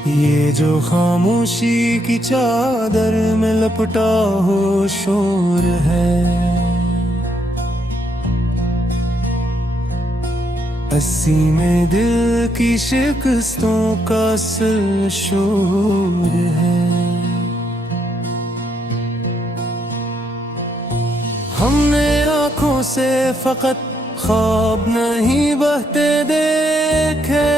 ये जो खामोशी की चादर में लपटा हो शोर है, अस्सी में दिल की शिकस्तों का असल शोर है। हमने आँखों से फकत ख्वाब नहीं बहते देखे,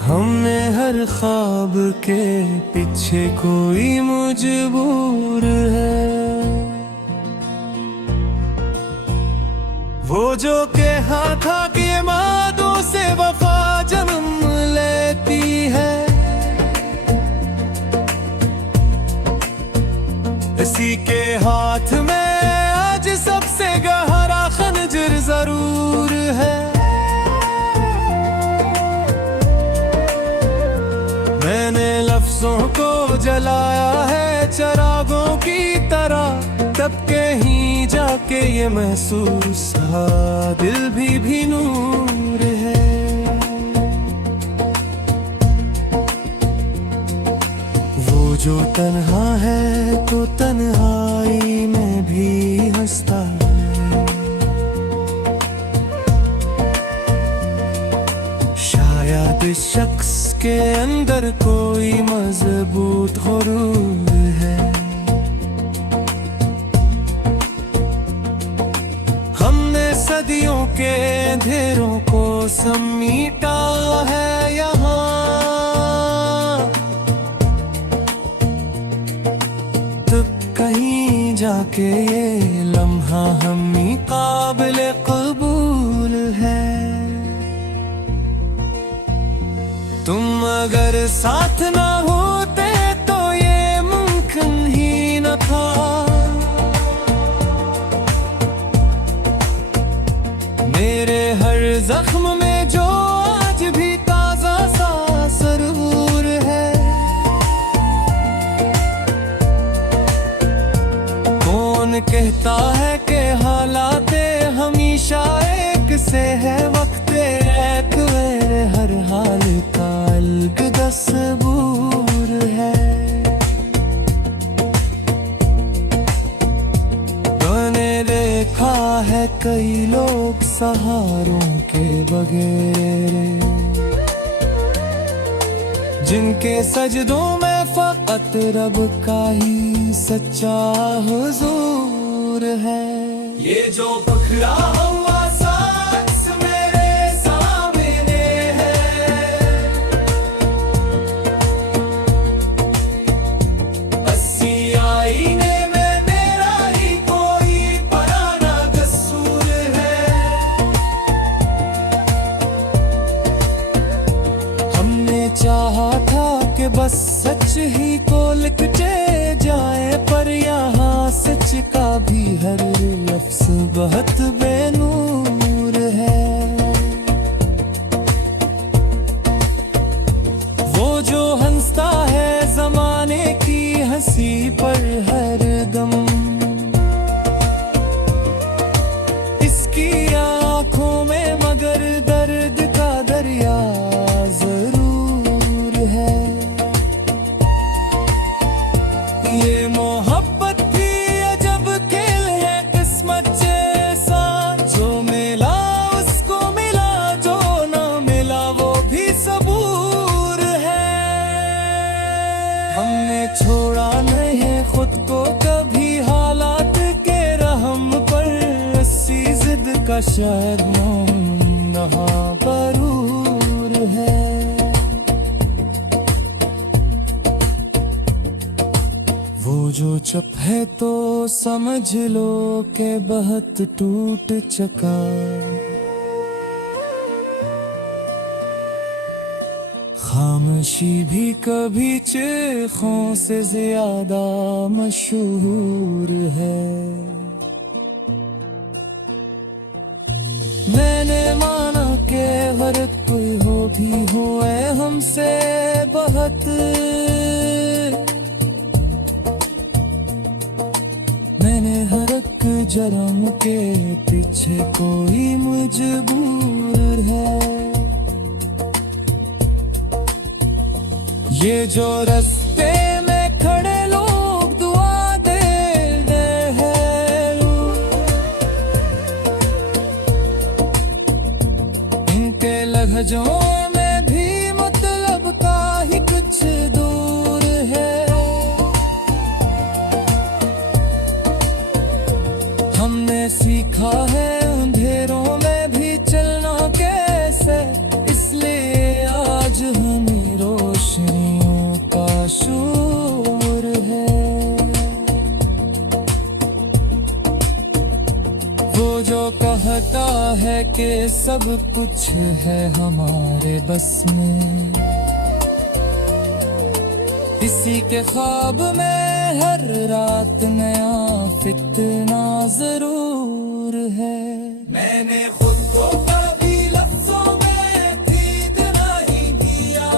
हमने हर ख्वाब के पीछे कोई मजबूर है। वो जो कहा था कि मादों से वफा जन्म लेती है, इसी के हाथ में आज सबसे गहरा खंजर जरूर है। मैंने लफ्जों को जलाया है चिरागों की तरह, तब कहीं जाके ये महसूस हुआ दिल भी नूर है। वो जो तन्हा है तो तन्हाई में भी हंसता है, शायद इस शख्स के अंदर कोई मजबूत गुरूर है। हमने सदियों के अंधेरों को समीटा है यहाँ, कहीं जाके ये लम्हा हमें काबिले कबूल है। तुम अगर साथ ना होते तो ये मुमकिन ही न था, मेरे हर जख्म में जो आज भी ताजा सा सुरूर है। कहता है कि हालाते हमेशा एक से है, वक्त एक मेरे हर हाल का अलग तस्बूर है। मैंने देखा है कई लोग सहारों के बगैर, जिनके सजदों में फकत रब का ही सच्चा हुजूर है। ये जो बखरा हुआ शख्स मेरे सामने है, अस्सी आईने में मेरा ही कोई पुराना कसूर है। हमने चाहा था कि बस सच ही को लिखते जाए, पर यहाँ सच का भी हर लफ्ज बहुत बेनूर है। वो जो हंसता है जमाने की हंसी पर हर दम, इसकी आँखों में मगर दर्द का दरिया जरूर है। ये मोहब्बत भी अजब खेल है किस्मत जैसा, जो मिला उसको मिला, जो ना मिला वो भी सबूर है। हमने छोड़ा नहीं खुद को कभी हालात के रहम पर, अस्सी जिद का शायद नहा बरूर है। वो जो चुप है तो समझ लो के बहुत टूट चका, खामोशी भी कभी चीखों से ज्यादा मशहूर है। मैंने माना के हर कोई हो भी हुए हमसे बहुत, मैंने हर एक जरम के पीछे कोई मजबूर है। ये जो रास्ते में खड़े लोग दुआ दे रहे हैं, इनके लहजों में भी मतलब का ही कुछ दूर है। हमने सीखा है अंधेरों में भी चलना कैसे, इसलिए आज हमें रोशनियों का शूर है। वो जो कहता है कि सब कुछ है हमारे बस में, इसी के ख्वाब में हर रात नया फितना जरूर है। मैंने खुद को कभी लफ्जों में भीग नहीं दिया,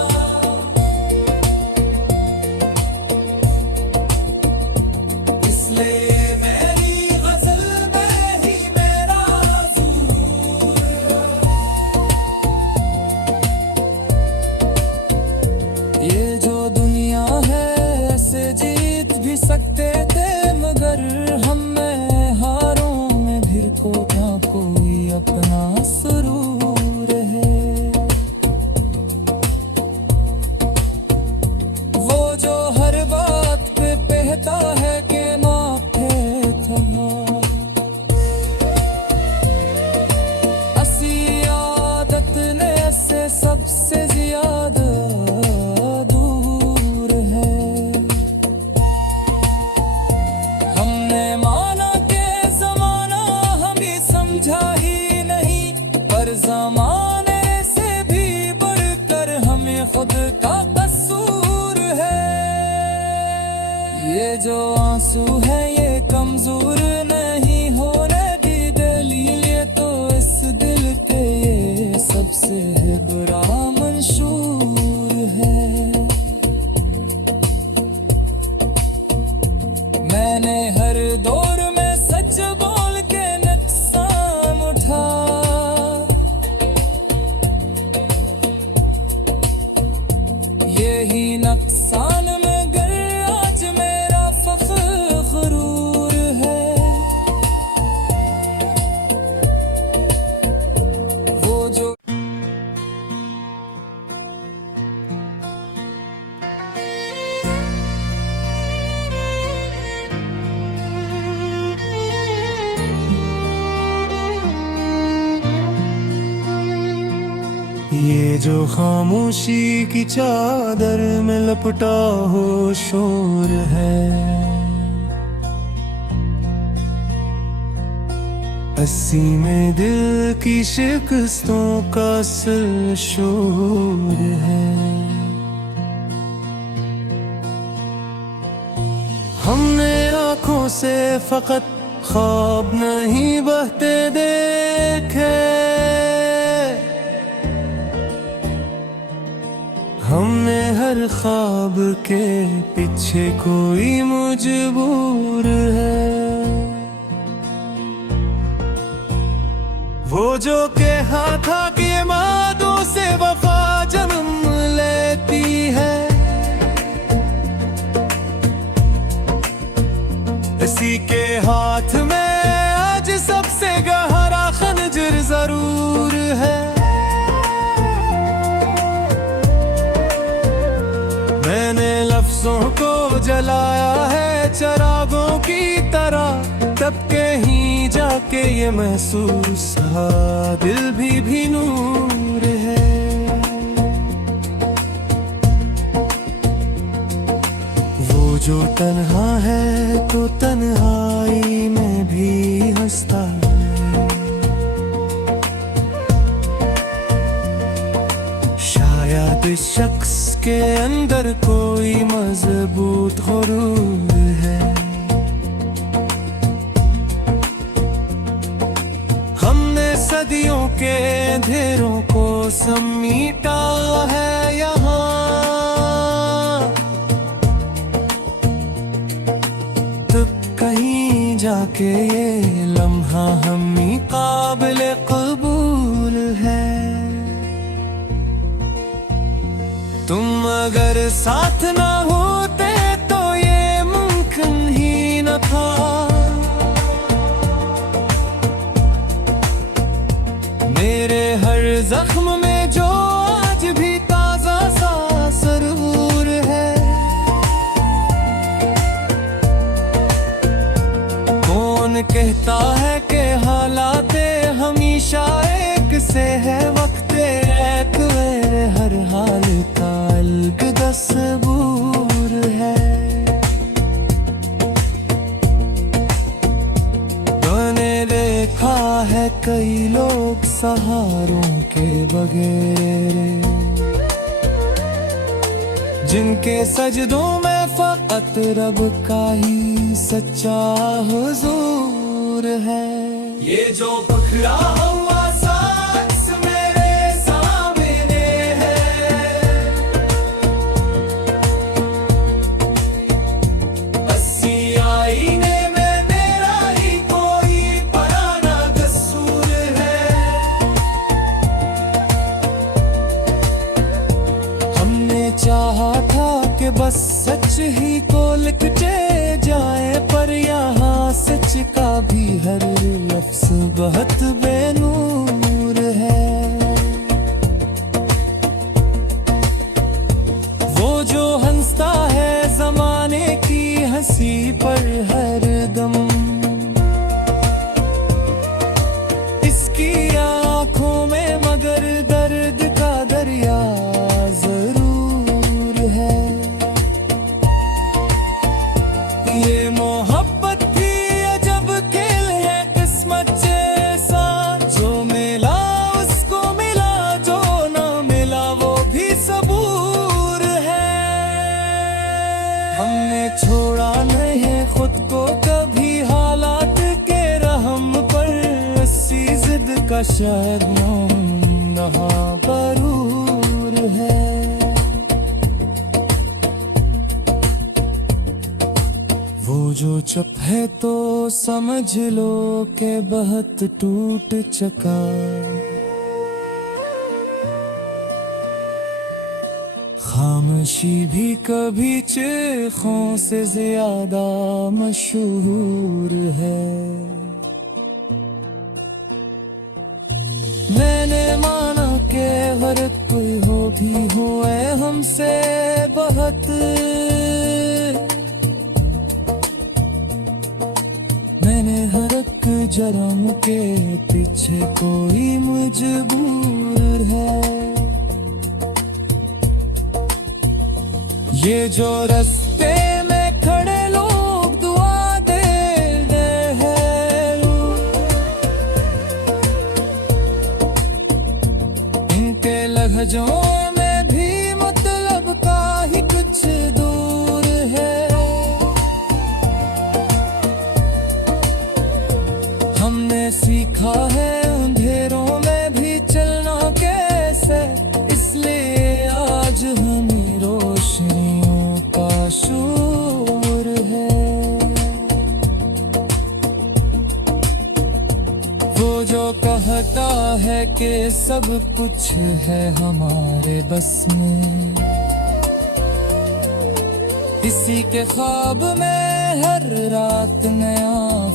इसलिए मेरी गजल में ही मेरा सुरूर है। ये जो दुनिया है ऐसे जीत भी सकते थे, मगर हम में हारों में फिर को क्या कोई अपना सुरूर है। वो जो हर बात पे कहता है कि माथे था, असी आदत ने से सबसे ज्यादा दूर है। हमने माना के जमाना हमें समझा ही नहीं, पर जमाने से भी बढ़कर हमें खुद का कसूर है। ये जो आंसू है ये कमजोर नहीं होने की दलील, ये तो इस दिल के ये सबसे बुरा मंशूर है। मैंने हर दौर में सच बोल के नुकसान उठा, यही नुकसान मगर आज मेरा फख्र है। वो जो ये जो खामोशी की चादर में लपटा हो शोर है, अस्सी में दिल की शिकस्तों का असल शोर है। हमने आँखों से फकत ख्वाब नहीं बहते देखे, हमने हर ख्वाब के पीछे कोई मजबूर है। वो जो कहा था कि मादों से वफा जन्म लेती है, इसी के हाथ में आज सबसे गहरा खंजर जरूर है। मैंने लफ्जों को जलाया है चिरागों की तरह, तब कहीं जाके ये महसूस हुआ दिल भी नूर है। वो जो तन्हा है तो तन्हाई में भी हंसता है, शायद इस शख्स के अंदर कोई मजबूत गुरूर है। हमने सदियों के अंधेरों को समीटा है यहाँ, तब कहीं जाके ये लम्हा हमी काबिल कबूल है। तुम अगर साथ ना होते तो ये मुमकिन ही न था। मेरे हर जख्म में जो आज भी ताजा सा सुरूर है, कौन कहता है कि हालात हमेशा एक से है, वक्त एक मेरे हर हाल का अलग तस्वूर है। मैंने देखा है कई लोग सहारों के बगैर, जिनके सजदों में फकत रब का ही सच्चा हुजूर है। ये जो बखरा हुआ शख्स मेरे सामने है, 80 आईने में मेरा ही कोई पुराना कसूर है। हमने चाहा था कि बस सच ही को लिखते जाए, पर यहाँ सच का भी हर लफ्ज बहुत बेनूर है। वो जो हंसता है जमाने की हंसी पर हर दम, इसकी आंखों में मगर दर्द का दरिया जरूर है। ये मोहब्बत भी अजब खेल है किस्मत जैसा, जो मिला उसको मिला, जो ना मिला वो भी सबूर है। हमने छोड़ा नहीं खुद को कभी हालात के रहम पर, अस्सी जिद का शायद नहा बरूर है। वो जो चुप है तो समझ लो के बहुत टूट चका, खामोशी भी कभी चीखों से ज्यादा मशहूर है। मैंने माना कि हर कोई हो भी हुए हमसे बहुत, मैंने हर एक जरम के पीछे कोई मजबूर है। ये जो रास्ते में खड़े लोग दुआ दे हैं, इनके लहजों में भी मतलब का ही कुछ दूर है। हमने सीखा है अंधेरों में भी चलना कैसे, इसलिए आज हमें रोशनियों का शूर है। वो जो कहता है कि सब कुछ है हमारे बस में, इसी के ख्वाब में हर रात नया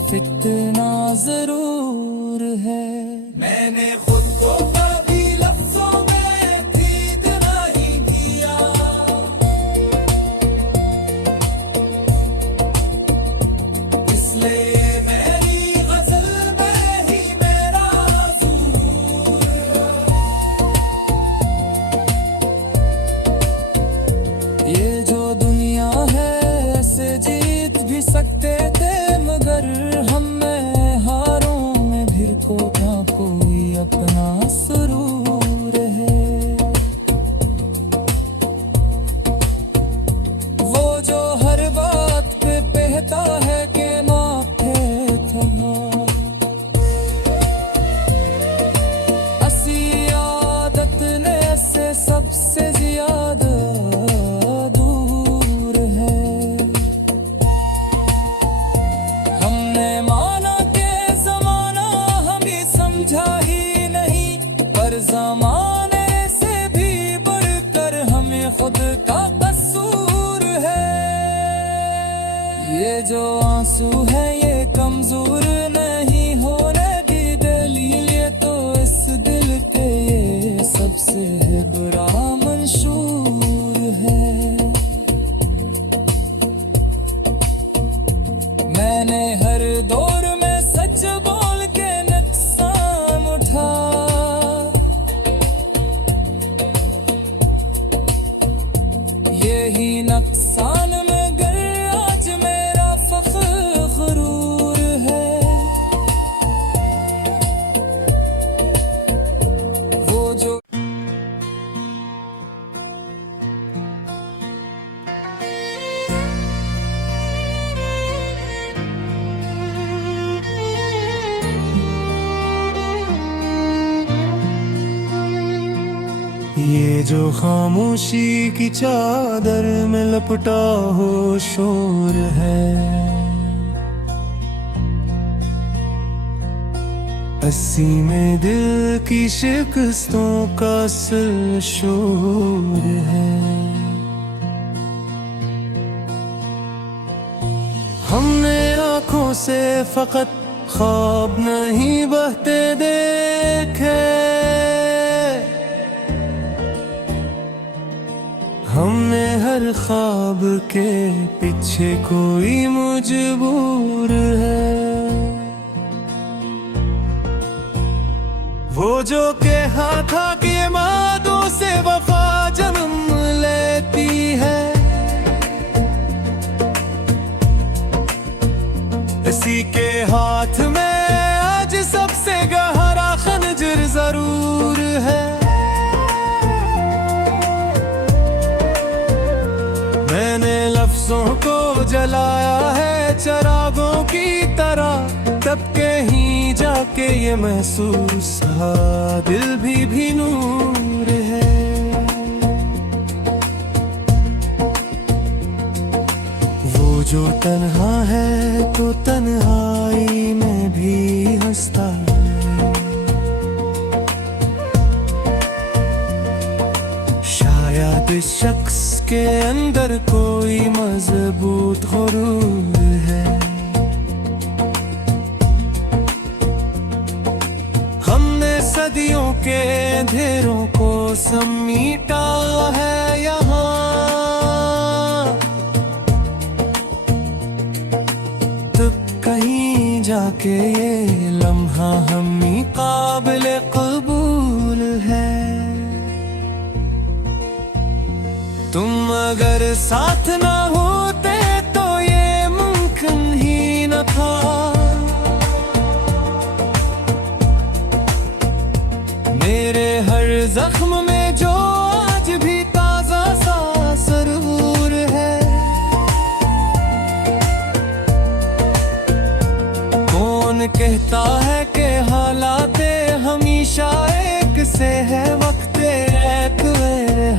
फितना जरूर है। मैंने खुद को कभी लफ्जों में भीग नहीं दिया, इसलिए मेरी गजल में ही मेरा सुरूर है। ये जो दुनिया है ऐसे जीत भी सकते थे, मगर हम में हारों में फिर को क्या कोई अपना सुरूर है। वो जो हर बात पे कहता है कि माथे था, असी आदत ने से सबसे ज्यादा दूर है। हमने माना के जमाना हमें समझा ही नहीं, पर जमाने से भी बढ़कर हमें खुद का जो आंसू है ये कमजोर नहीं होने की दलील, ये तो इस दिल के ये सबसे बुरा मंशूर है। मैंने हर दौर में सच बोल के नुकसान उठा, यही नुकसान मगर आज मेरा फख्र गुरूर है। वो जो ये जो खामोशी की चादर में लपटा हो शोर है, अस्सी में दिल की शिकस्तों का असल शोर है। हमने आँखों से फकत ख्वाब नहीं बहते देखे, हमने हर ख्वाब के पीछे कोई मजबूर है। वो जो कहा था कि मादों से वफा जन्म लेती है, इसी के हाथ में आज सबसे गहरा खंजर जरूर है। मैंने लफ्जों को जलाया है चिरागों की तरह, तब कहीं जाके ये महसूस हा दिल भी नूर है। वो जो तन्हा है तो तन्हाई में भी हंसता है, शायद इस शख्स के अंदर कोई मजबूत गुरूर है। हमने सदियों के अंधेरों को समीटा है यहाँ, तब कहीं जाके ये लम्हा हमें काबिल कबूल है। तुम अगर साथ ना होते तो ये मुमकिन ही न था, मेरे हर जख्म में जो आज भी ताजा सा सुरूर है। कौन कहता है कि हालात हमेशा एक से है, वक्त एक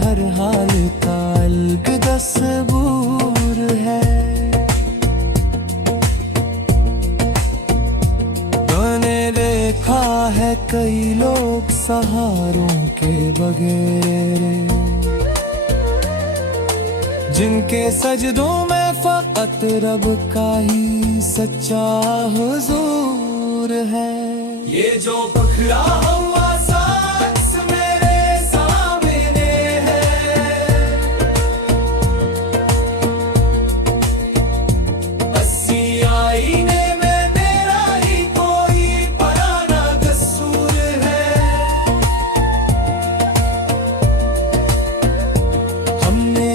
हर हाल का अलग तस्बूर है। मैंने देखा है कई लोग सहारों के बगैर, जिनके सजदों में फकत रब का ही सच्चा हुजूर है। ये जो बखरा हुआ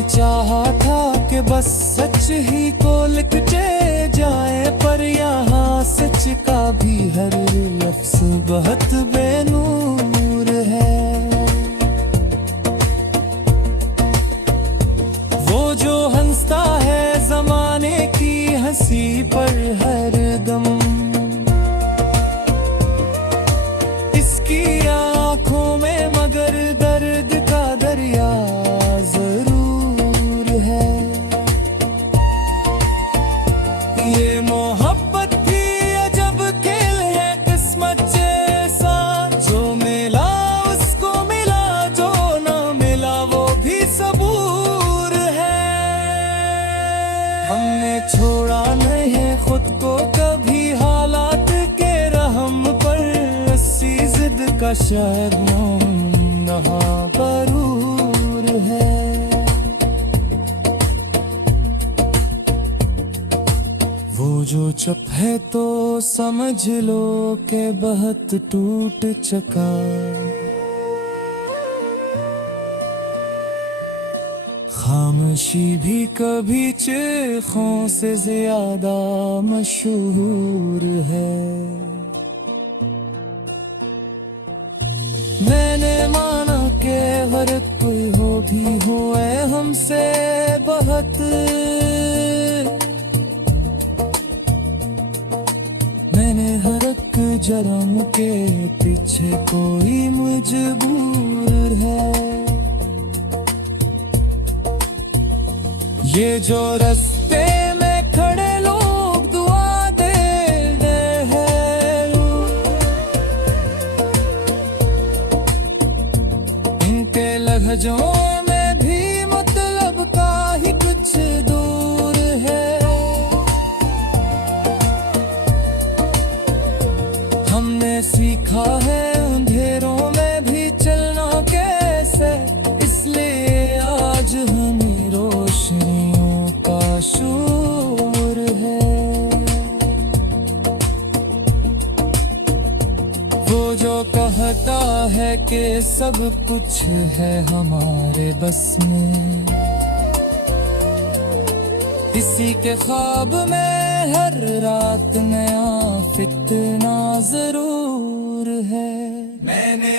चाहा था कि बस सच ही को लिखते जाए, पर यहाँ सच का भी हर लफ्ज बहुत बेनूर है। वो जो हंसता है जमाने की हंसी पर हर दम, इसकी आंखों में मगर दर्द का दरिया ये मोहब्बत भी अजब खेल है किस्मत जैसा, जो का शायर रहा बरूर है। वो जो चुप है तो समझ लो के बहुत टूट चका। खामोशी भी कभी चीखों से ज्यादा मशहूर है। मैंने माना कि हर कोई हो भी हुए हमसे बहुत, मैंने हर एक जन्म के पीछे कोई मजबूर है। ये जो रास्ते में खड़े लोग दुआ दे हैं, इनके लहजों में भी मतलब का ही कुछ दूर है। हमने सीखा है अंधेरों में भी चलना कैसे, इसलिए आज हमें रोशनियों का शोर है। वो जो कहता है कि सब कुछ है हमारे बस में, इसी के ख्वाब में हर रात नया फितना जरूर है। मैंने